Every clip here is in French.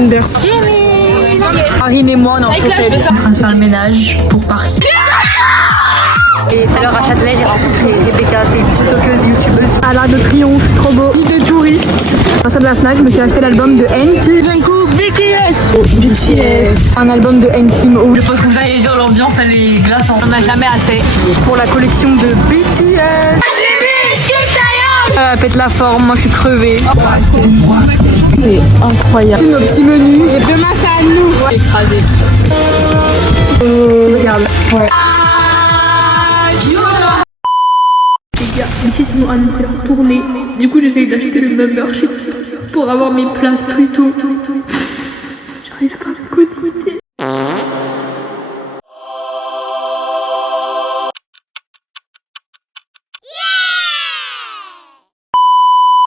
Pretenders. Marine et moi, on est en train de faire le ménage pour partir. Et tout à l'heure à Châtelet, j'ai rencontré Rebecca, c'est une tiktokeuse youtubeuse. À l'Arc de Triomphe, trop beau. Guide de touriste. Dans de la Fnac, je me suis acheté l'album de NTEAM. D'un coup, BTS. Un album de NTEAM. Je pense que vous allez dire l'ambiance, elle est glaçante. On n'a jamais assez. Pour la collection de BTS. Pète la forme, moi je suis crevée. C'est incroyable. C'est nos petits menus. Et demain c'est à nous. Ouais. Écrasé. Regarde. Ouais. Les gars, ici ils m'ont annoncé leur tournée. Du coup j'essaye d'acheter le membership pour avoir mes places plus tôt. J'arrive pas à me côté.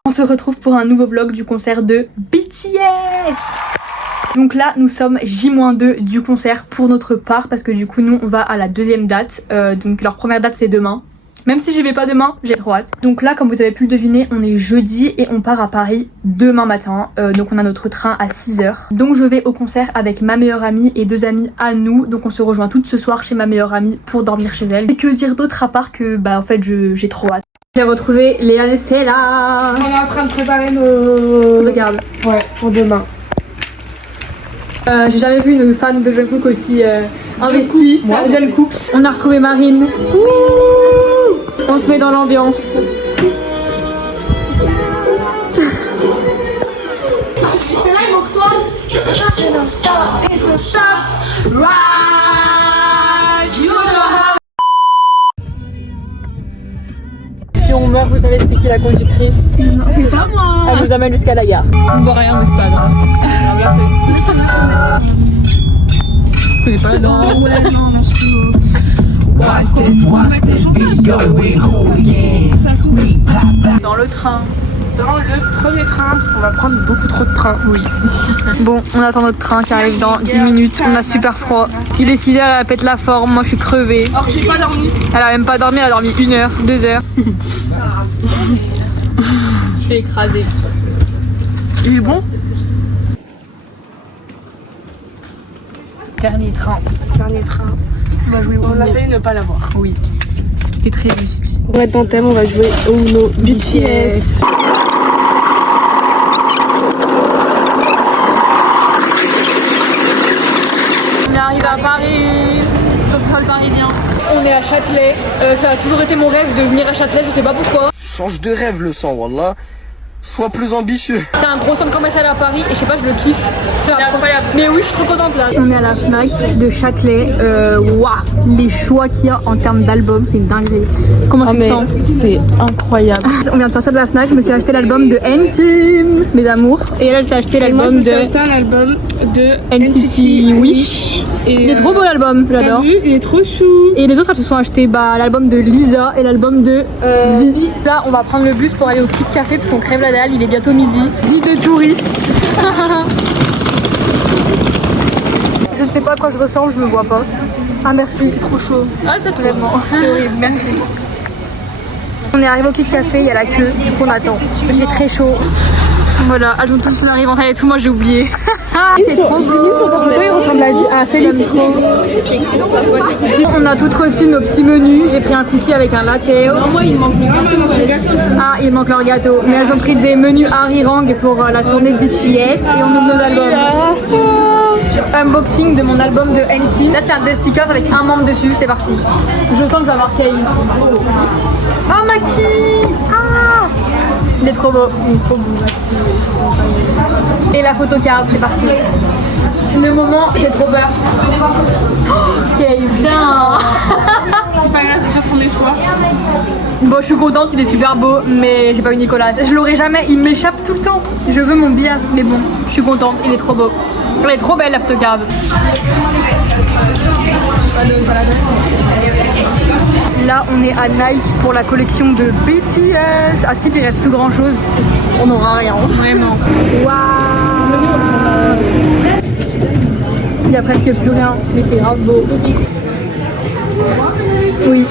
On se retrouve pour un nouveau vlog du concert de BTS. Donc là nous sommes J-2 du concert pour notre part parce que du coup nous on va à la deuxième date. Donc leur première date c'est demain. Même si j'y vais pas demain, j'ai trop hâte. Donc là comme vous avez pu le deviner, on est jeudi et on part à Paris demain matin. Donc on a notre train à 6h. Donc je vais au concert avec ma meilleure amie et 2 amies à nous. Donc on se rejoint toutes ce soir chez ma meilleure amie pour dormir chez elle. Et que dire d'autre à part que bah en fait j'ai trop hâte. J'ai retrouvé Léa et Stella. On est en train de préparer nos... Regarde. Ouais, pour demain. J'ai jamais vu une fan de Jungkook aussi investie. Jungkook. On a retrouvé Marine. Ouh, on se met dans l'ambiance. Si on meurt, vous savez c'est qui la conductrice? Non, c'est pas moi. Elle nous amène jusqu'à la gare. On ne voit rien mais c'est pas grave. Je connais pas, non. Ouais, non, je suis... Dans le train. Dans le premier train, parce qu'on va prendre beaucoup trop de trains. Oui. Bon, on attend notre train qui arrive dans 10 minutes. On a super froid. Il est 6h, elle pète la forme. Moi, je suis crevée. Alors, j'ai pas dormi. Elle a même pas dormi, elle a dormi 1 heure, 2 heures. Je suis écrasée. Il est bon? Dernier train. Dernier train. On va jouer au On a Uno. failli ne pas l'avoir. Oui. C'était très juste. Pour être dans le thème, on va jouer au Uno. BTS. On arrive à Paris, sur le sol parisien. On est à Châtelet. Ça a toujours été mon rêve de venir à Châtelet, je sais pas pourquoi. Change de rêve le sang, wallah. Sois plus ambitieux. C'est un gros centre commercial à Paris et je sais pas, je le kiffe. C'est incroyable. Mais oui, je suis trop contente là. On est à la Fnac de Châtelet. Waouh, les choix qu'il y a en termes d'albums, c'est une dinguerie. Comment tu te sens? C'est incroyable. On vient de sortir de la Fnac, je me suis acheté l'album de NTEAM, mes amours. Et elle s'est acheté l'album de acheté un album de NCT Wish. Et il est trop beau l'album, t'as j'adore. vu, il est trop chou. Et les autres elles se sont achetés l'album de Lisa et l'album de Vi. Là on va prendre le bus pour aller au Kik Café parce qu'on crève la dalle, il est bientôt midi. Vie de touriste. Je ne sais pas à quoi je ressemble, je me vois pas. Ah merci, trop chaud. Ah c'est honnêtement. C'est horrible, merci. On est arrivé au Kik Café, il y a la queue, du coup on attend. J'ai très chaud. Voilà, elles ont tous une arrivée et tout, moi j'ai oublié. C'est trop beau. Sur sa photo, il ressemble à Félix. On a toutes reçu nos petits menus. J'ai pris un cookie avec un latte. Moi, il manque le gâteau. Ah, il manque leur gâteau. Mais elles ont pris des menus Arirang pour la tournée de BTS et on ouvre nos albums. Unboxing de mon album de NT. Là, c'est un des stickers avec un membre dessus. C'est parti. Je sens que je vais avoir Kay. Oh, Maki. Ah, il est trop beau. Il est trop beau. Et la photocard, c'est parti. Le moment, j'ai trop peur. Ok, viens. C'est pas grave, c'est sûr qu'on est choix. Bon, je suis contente, il est super beau, mais j'ai pas eu Nicolas. Je l'aurai jamais, il m'échappe tout le temps. Je veux mon bias, mais bon, je suis contente, il est trop beau. Elle est trop belle la photocard. Là, on est à Nike pour la collection de BTS. À ce qu'il reste plus grand chose. On n'aura rien. Vraiment. Waouh. Il n'y a presque plus rien, mais c'est grave beau. Oui.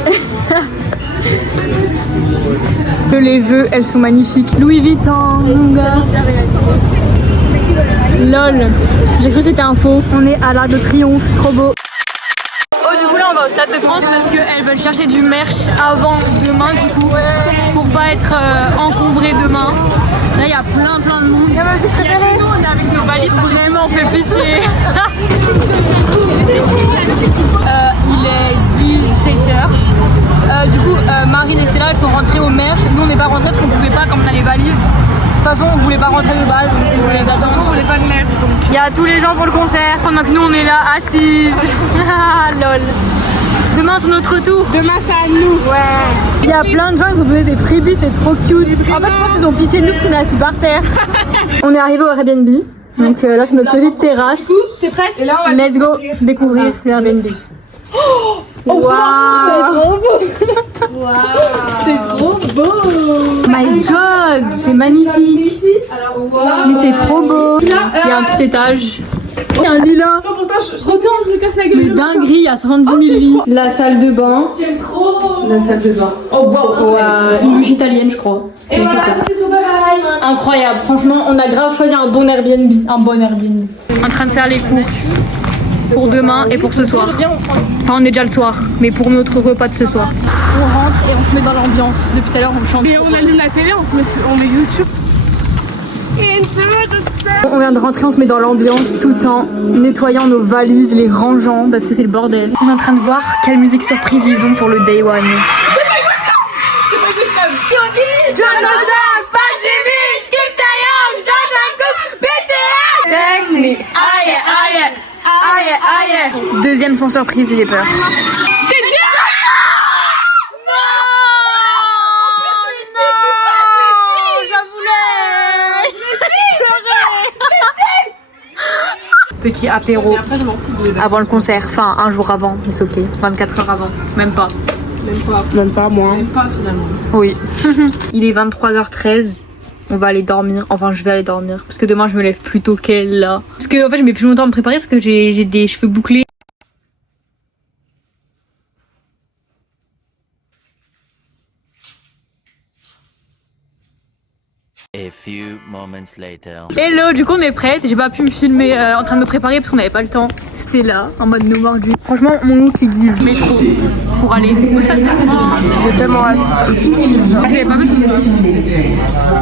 Les vœux, elles sont magnifiques. Louis Vuitton, mon gars. Lol, j'ai cru que c'était un faux. On est à l'Arc de Triomphe, c'est trop beau. Oh, du coup là on va au Stade de France parce qu'elles veulent chercher du merch avant demain du coup, pour pas être encombré demain. Là il y a plein de monde. Il y a nous, on est avec nos valises. Vraiment, on fait pitié. Il est 17h. Du coup Marine et Stella elles sont rentrées au merch. Nous on n'est pas rentrés parce qu'on pouvait pas comme on a les valises. De toute façon on voulait pas rentrer de base, donc on voulait les attendre. On voulait pas de merch donc. Il y a tous les gens pour le concert pendant que nous on est là assises. Lol. Demain c'est notre tour. Demain c'est à nous. Ouais. Il y a plein de gens qui nous ont donné des freebies, c'est trop cute. En fait je pense qu'ils ont pitié de nous parce qu'on est assis par terre. On est arrivé au Airbnb. Donc là c'est notre petite terrasse. T'es prête? Et là, on va Let's go découvrir le Airbnb. Oh, wow. C'est trop beau. Wow. C'est trop beau. My god, c'est magnifique. Mais c'est trop beau. Il y a un petit étage. Il y a un lilas. Je me casse la gueule. Mais dinguerie, il y a 70 000 lits. La salle de bain. J'aime trop. La salle de bain. Oh wow. Une douche italienne, je crois. Et oui, voilà, c'est tout. Incroyable. Franchement, on a grave choisi un bon Airbnb. Un bon Airbnb. En train de faire les courses pour demain et pour ce soir. Enfin, on est déjà le soir, mais pour notre repas de ce soir. On rentre et on se met dans l'ambiance. Depuis tout à l'heure, on chante. Et on allume la télé, on met YouTube. On vient de rentrer, on se met dans l'ambiance tout en nettoyant nos valises, les rangeant parce que c'est le bordel. On est en train de voir quelle musique surprise ils ont pour le day one. C'est pas Youtube. Deuxième sans surprise, j'ai peur. C'est dur. Petit apéro avant le concert, enfin un jour avant, mais c'est ok, 24 heures avant, même pas. Même pas moins. Même pas finalement. Oui. Il est 23h13, on va aller dormir, enfin je vais aller dormir, parce que demain je me lève plus tôt qu'elle là. Parce que en fait je mets plus longtemps à me préparer parce que j'ai des cheveux bouclés. A few moments later. Hello, du coup on est prête, j'ai pas pu me filmer en train de me préparer parce qu'on n'avait pas le temps. C'était là, en mode no mordu. Franchement mon look il give, mais trop, pour aller. J'ai tellement hâte. J'avais pas besoin de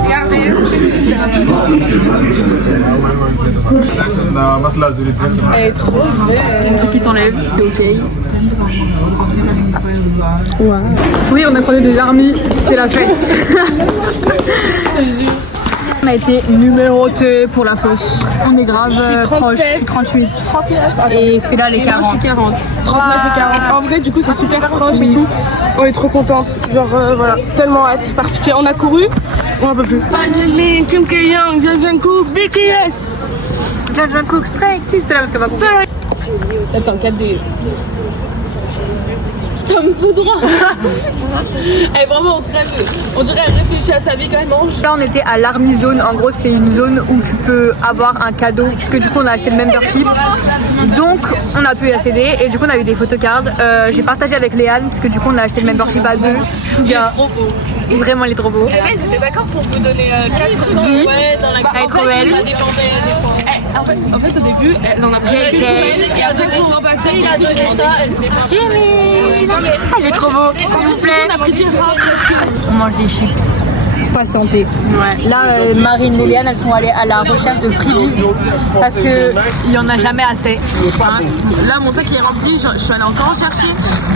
Regardez. Elle est trop belle. un truc qui s'enlève, c'est ok. Wow. Oui, on a croisé des armies, c'est la fête. On a été numéroté pour la fosse. On est grave proche. 38. 39. Et c'était là les 40. Moi, je suis 40. 39 et 40. En vrai, du coup, c'est super proche et tout. On est trop contente. Genre, voilà, tellement hâte. Par pitié, on a couru. On en peut plus. Angeline, Kim K-Young, Jungkook, BTS. Jungkook, Stray Kids, c'est là parce que va. Attends, 4D. Ça me fout droit. Elle est vraiment en train de... On dirait elle réfléchit à sa vie quand elle mange. Là on était à l'Army Zone, en gros c'est une zone où tu peux avoir un cadeau, parce que du coup on a acheté le membership, donc on a pu y accéder et du coup on a eu des photocards. J'ai partagé avec Léane, parce que du coup on a acheté le membership à deux. Il est trop beau. Vraiment il est trop beau. Et là ils étaient d'accord pour vous donner 4 trucs. Oui. Ouais, dans la... Elle est trop belle. Ça dépendait. En fait au début elle en a pris quelques poubelles et après ils sont repassés, il a donné ça, elle voulait pas. Jimmy, elle est trop beau, s'il vous plaît. On a pris 10 francs parce que... On mange des chips. Patienter. Ouais. Là, Marine et Léane, elles sont allées à la recherche de freebies parce que il y en a jamais assez. Là, mon sac il est rempli, je suis allée encore en chercher,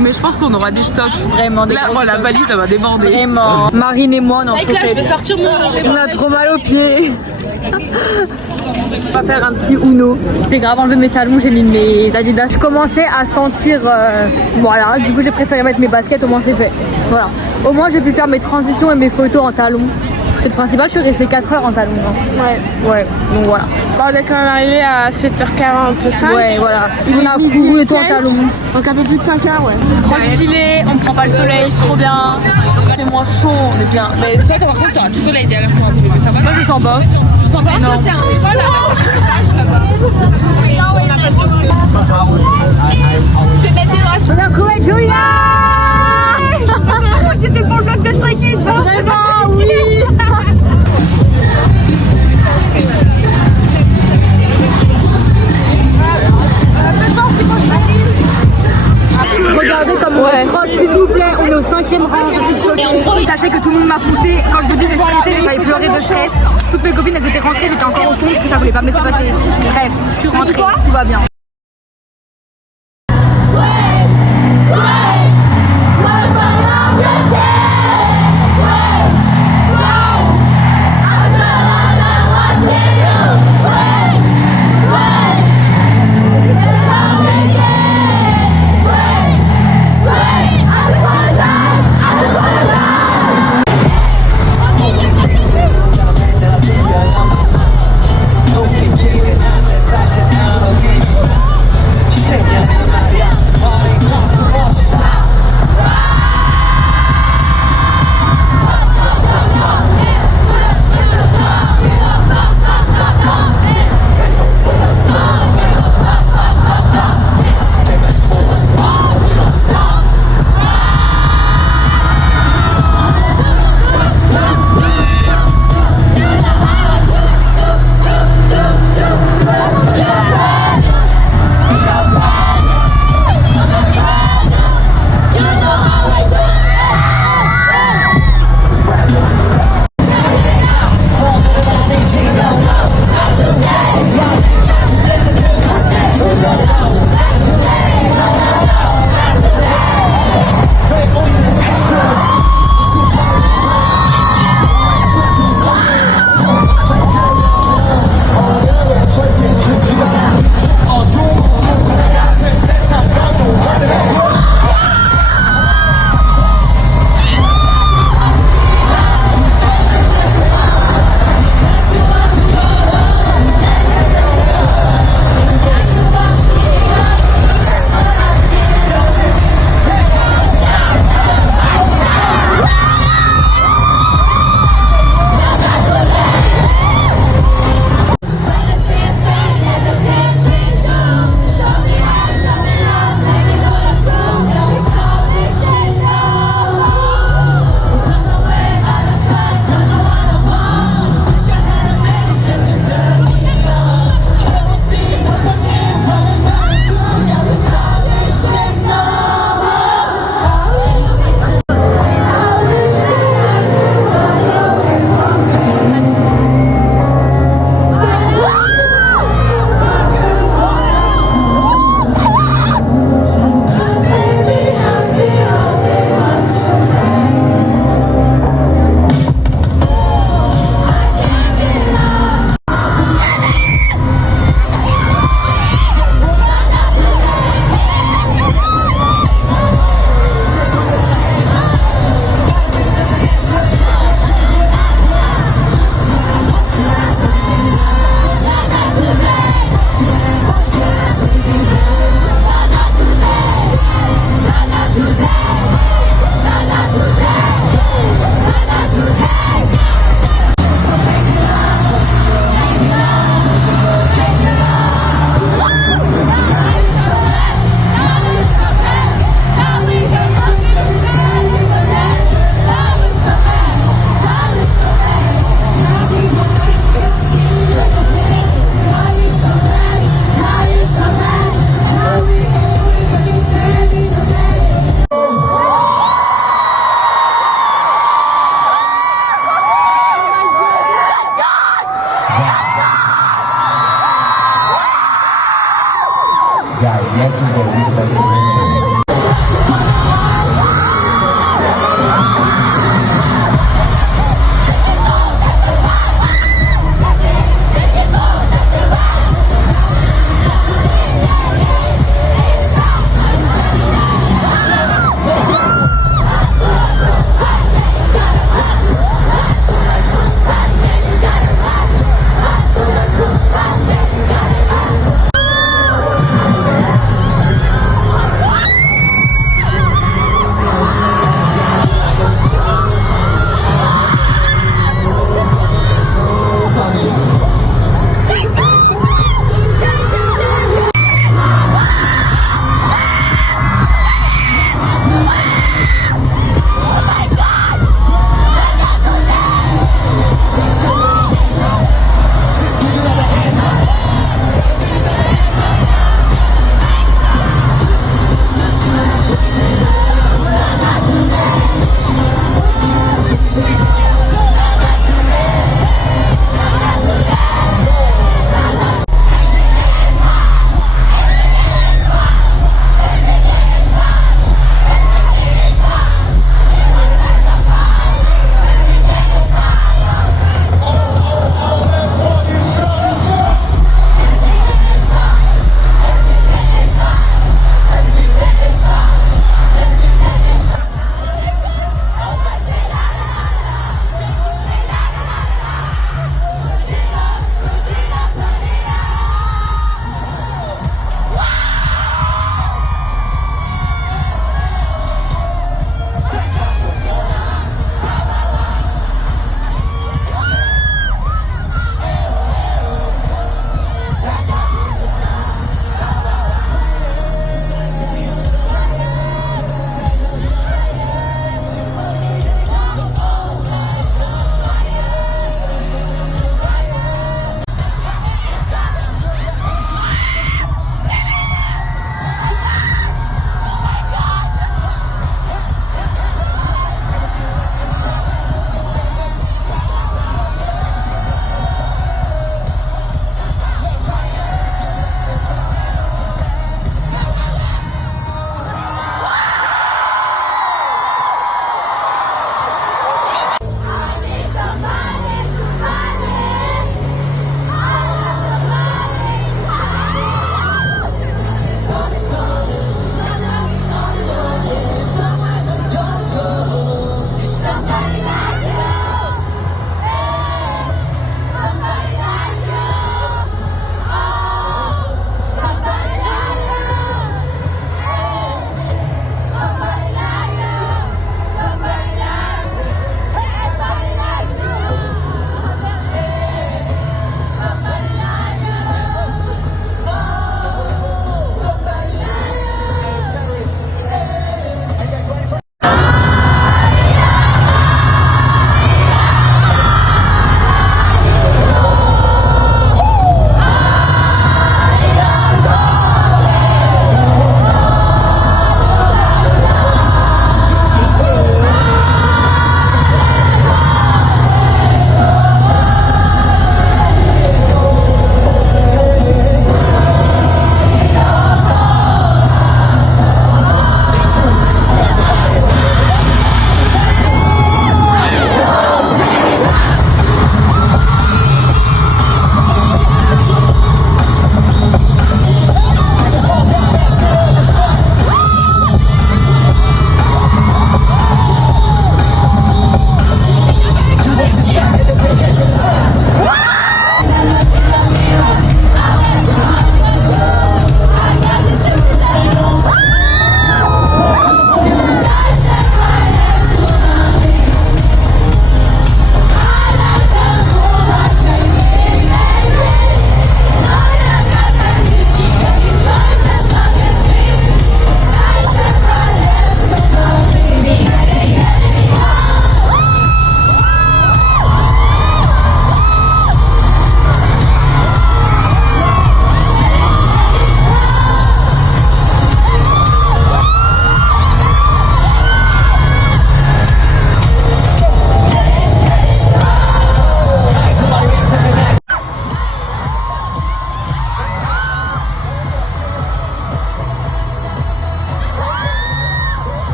mais je pense qu'on aura des stocks. Vraiment. Des là, moi, la valise, elle va déborder. Vraiment. Marine et moi, on en Là, je vais sortir mon... On a trop mal aux pieds. On va faire un petit Uno. J'ai grave enlevé mes talons, j'ai mis mes Adidas. Je commençais à sentir, voilà, du coup j'ai préféré mettre mes baskets, au moins c'est fait. Voilà. Au moins j'ai pu faire mes transitions et mes photos en talons. C'est le principal, je suis restée 4 heures en talons. Hein. Ouais, donc voilà. Bon, on est quand même arrivé à 7h45. Ouais, voilà. On a couru et tout en talons. Donc un peu plus de 5 heures, ouais. Trop stylé, on prend pas le soleil, c'est trop bien. Il fait moins chaud, on est bien. Mais toi, par contre, t'auras du soleil derrière toi. Mais ça va. Moi je sens pas. Tu sens pas? Non. On appelle pas parce que... Je vais mettre des bras sur... On a trouvé Julia. C'était pour le bloc de Stray Kids. Vraiment, oui. sachez que tout le monde m'a poussé. Quand je vous dis j'ai stressé, j'ai failli pleurer de stress. Toutes mes copines elles étaient rentrées, j'étais encore au fond parce que ça voulait pas me laisser passer. Bref, je suis rentrée, tout va bien.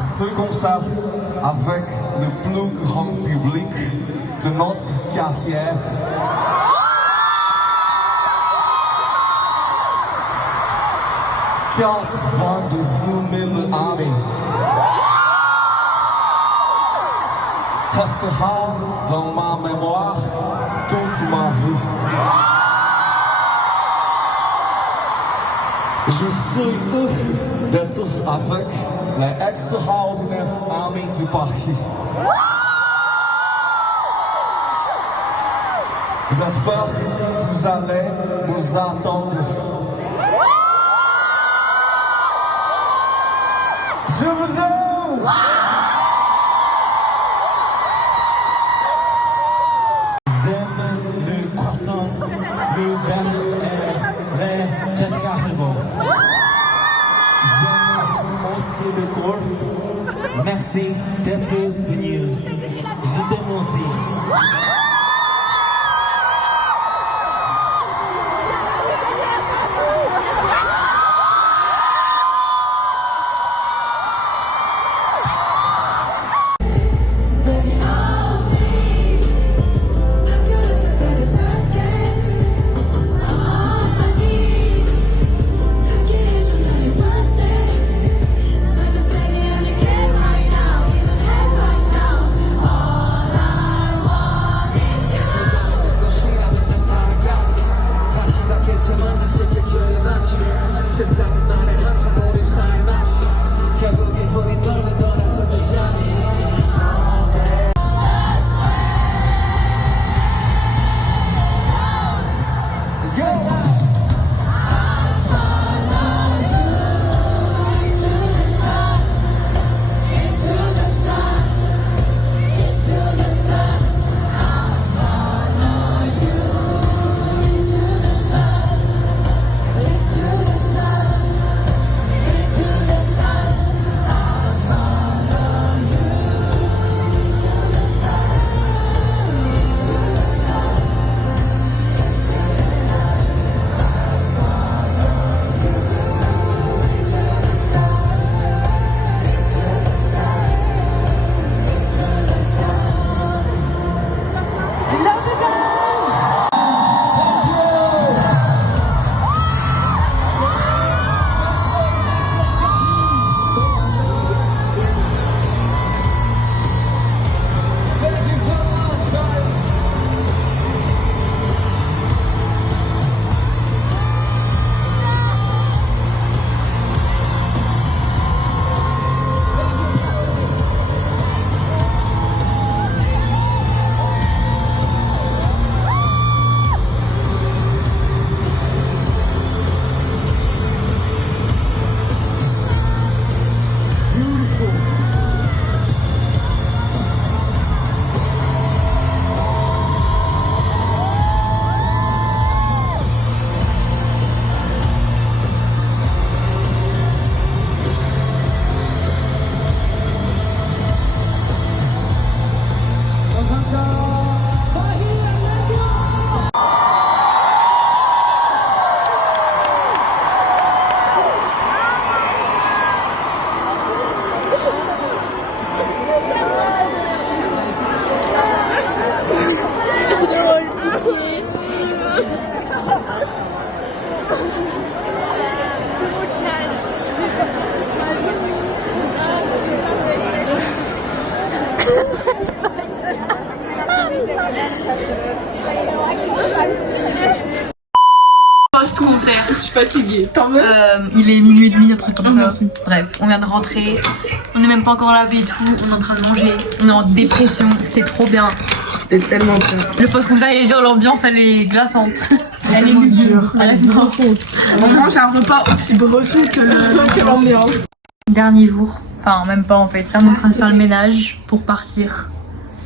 Ce concert avec le plus grand public de notre carrière. Quatre 22 000 années. Restera dans ma mémoire toute ma vie. Je suis heureux d'être avec les extraordinaires amis du Paris. J'espère que vous allez nous attendre. Je vous aime! J'aime le croissant, le bel air, les Jessica Alba. J'aime aussi le golf. Merci d'être venu. Je t'aime aussi. Post-concert. Je suis fatiguée. T'en veux? Il est minuit et demi, un truc comme ça. Bref, on vient de rentrer. On est même pas encore lavé et tout. On est en train de manger. On est en dépression. C'était trop bien. C'était tellement bien. Le post-concert, il est dur. L'ambiance, elle est glaçante. Elle est dure. Elle est profonde. On mange un repas aussi bresson que l'ambiance. Dernier jour. Enfin, même pas en fait. Là, on est en train de faire le ménage pour partir.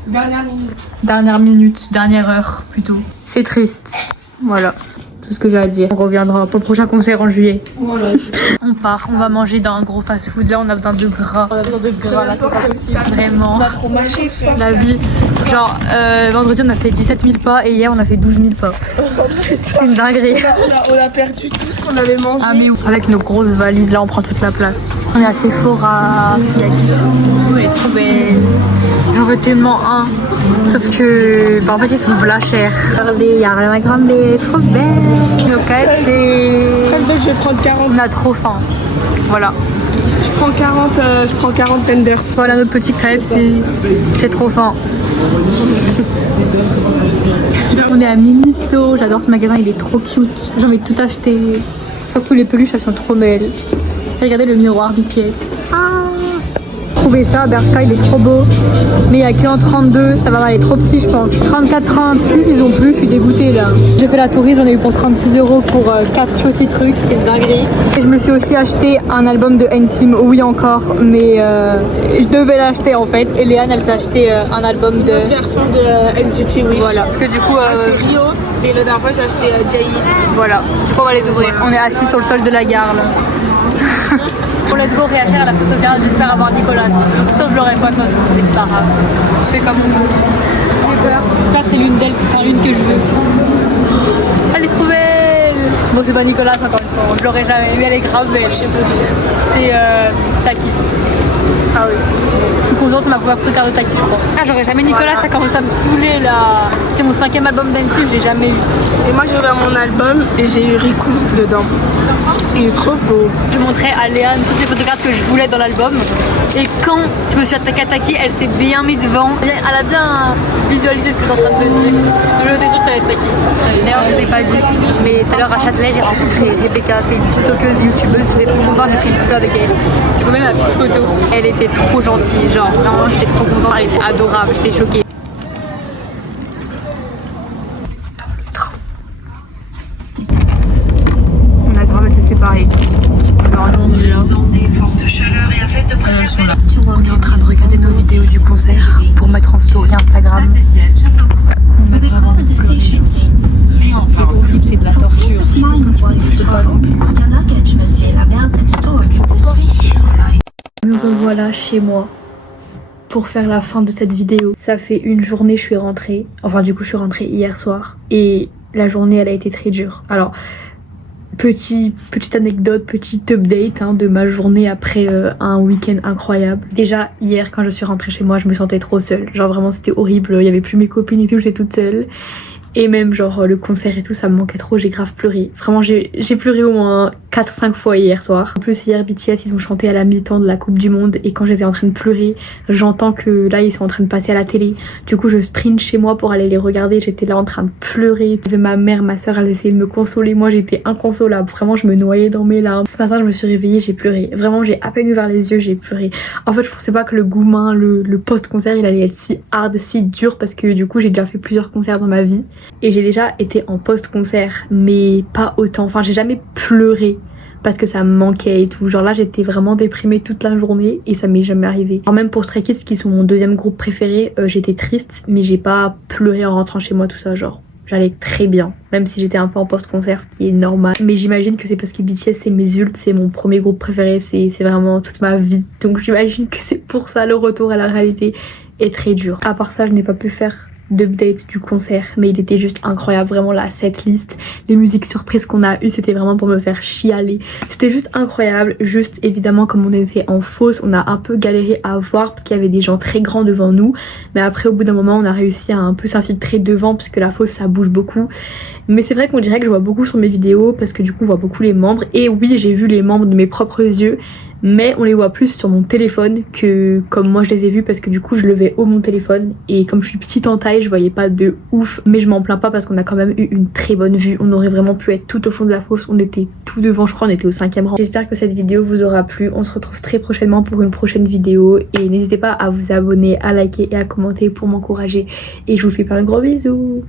Dernière minute. Dernière minute, dernière heure plutôt. C'est triste. Voilà. tout ce que j'ai à dire. On reviendra pour le prochain concert en juillet. Voilà. On part, on va manger dans un gros fast-food. Là, on a besoin de gras. On a besoin de gras, là, c'est pas possible. Vraiment. On a trop mâché, la vie. Genre, vendredi, on a fait 17 000 pas et hier, on a fait 12 000 pas. C'est une dinguerie. On a perdu tout ce qu'on avait mangé. Ah, mais avec nos grosses valises, là, on prend toute la place. On est à Sephora, il y a Guissou, elle est trop belle. J'en veux tellement un. Sauf que, bah, en fait, ils sont v'là chers. Regardez, il y a Ariana Grande, elle est trop belle. Nos KFC. Je vais prendre 40. On a trop faim. Voilà. Je prends 40 tenders. Voilà notre petit KFC. C'est trop faim. On est à Miniso. J'adore ce magasin, il est trop cute. J'ai envie de tout acheter. Surtout les peluches, elles sont trop belles. Regardez le miroir BTS. Trouver ça, Berka il est trop beau, mais il n'y a que en 32, ça va aller trop petit je pense. 34, 36 ils ont plus, je suis dégoûtée là. J'ai fait la touriste, j'en ai eu pour 36 € pour 4 petits trucs, c'est une dinguerie. Et je me suis aussi acheté un album de N-Team, oui encore, mais je devais l'acheter en fait. Et Léane elle s'est acheté un album de... Une version de NCT Wish. Voilà, parce que du coup... c'est Rio, et la dernière fois j'ai acheté Jay. Voilà, du coup on va les ouvrir. On est assis sur le sol de la gare là. Bon, let's go réagir à la photocard, j'espère avoir Nicolas. Surtout je l'aurai pas de toute façon, mais c'est pas grave. On fait comme on veut. J'ai peur. J'espère que c'est l'une d'elles, enfin l'une que je veux. Elle est trop belle. Bon c'est pas Nicolas encore une fois, je l'aurais jamais eu, elle est grave belle. Je sais pas qui c'est. C'est Taki. Ah oui. Je suis contente, c'est ma première photocard de Taki je crois. Ah j'aurais jamais Nicolas, ça commence à me saouler là. C'est mon 5e album d'N-Team, je l'ai jamais eu. Et moi j'ai ouvert mon album et j'ai eu Riku dedans. Il est trop beau. Je montrais à Léane toutes les photocards que je voulais dans l'album. Et quand je me suis attaquée à Taki, elle s'est bien mise devant. Elle a bien visualisé ce que je suis en train de te dire. Je étais sûre que ça allait être Taki. D'ailleurs, je ne vous ai pas dit, mais tout à l'heure à Châtelet, j'ai rencontré Rebecca. C'est une tiktokeuse, youtubeuse. C'était trop content, j'ai pris une photo avec elle. Je vous mets ma petite photo. Elle était trop gentille. Genre, vraiment, j'étais trop contente. Elle était adorable. J'étais choquée. On a grave été séparés. On est en train de regarder nos vidéos du concert pour mettre en story Instagram. On a vraiment c'est de la torture. Me revoilà chez moi pour faire la fin de cette vidéo. Ça fait une journée je suis rentrée. Enfin du coup je suis rentrée hier soir. Et la journée elle a été très dure. Alors petite anecdote, petite update de ma journée après un week-end incroyable. Déjà hier quand je suis rentrée chez moi je me sentais trop seule. Genre vraiment c'était horrible, il y avait plus mes copines et tout, j'étais toute seule. Et même genre le concert et tout ça me manquait trop, j'ai grave pleuré. Vraiment j'ai pleuré au moins 4-5 fois hier soir. En plus hier BTS ils ont chanté à la mi-temps de la Coupe du Monde et quand j'étais en train de pleurer, j'entends que là ils sont en train de passer à la télé. Du coup je sprint chez moi pour aller les regarder, j'étais là en train de pleurer. Il y avait ma mère, ma soeur, elles essayaient de me consoler, moi j'étais inconsolable, vraiment je me noyais dans mes larmes. Ce matin je me suis réveillée, j'ai pleuré. Vraiment j'ai à peine ouvert les yeux, j'ai pleuré. En fait je pensais pas que le Goumin, le post-concert il allait être si hard, si dur parce que du coup j'ai déjà fait plusieurs concerts dans ma vie. Et j'ai déjà été en post-concert, mais pas autant. Enfin, j'ai jamais pleuré parce que ça me manquait et tout. Genre là, j'étais vraiment déprimée toute la journée et ça m'est jamais arrivé. Alors même pour Stray Kids, qui sont mon deuxième groupe préféré, j'étais triste, mais j'ai pas pleuré en rentrant chez moi, tout ça. Genre, j'allais très bien, même si j'étais un peu en post-concert, ce qui est normal. Mais j'imagine que c'est parce que BTS, c'est mes ults, c'est mon premier groupe préféré, c'est vraiment toute ma vie. Donc j'imagine que c'est pour ça le retour à la réalité est très dur. À part ça, je n'ai pas pu faire d'update du concert, mais il était juste incroyable, vraiment la setlist, les musiques surprises qu'on a eues, c'était vraiment pour me faire chialer, c'était juste incroyable. Juste évidemment comme on était en fosse, on a un peu galéré à voir parce qu'il y avait des gens très grands devant nous, mais après au bout d'un moment on a réussi à un peu s'infiltrer devant parce que la fosse ça bouge beaucoup. Mais c'est vrai qu'on dirait que je vois beaucoup sur mes vidéos parce que du coup on voit beaucoup les membres, et oui j'ai vu les membres de mes propres yeux, mais on les voit plus sur mon téléphone que comme moi je les ai vus parce que du coup je levais haut mon téléphone et comme je suis petite en taille je voyais pas de ouf, mais je m'en plains pas parce qu'on a quand même eu une très bonne vue. On aurait vraiment pu être tout au fond de la fosse, on était tout devant, je crois on était au 5e rang. J'espère que cette vidéo vous aura plu, on se retrouve très prochainement pour une prochaine vidéo et n'hésitez pas à vous abonner, à liker et à commenter pour m'encourager et je vous fais plein de gros bisous.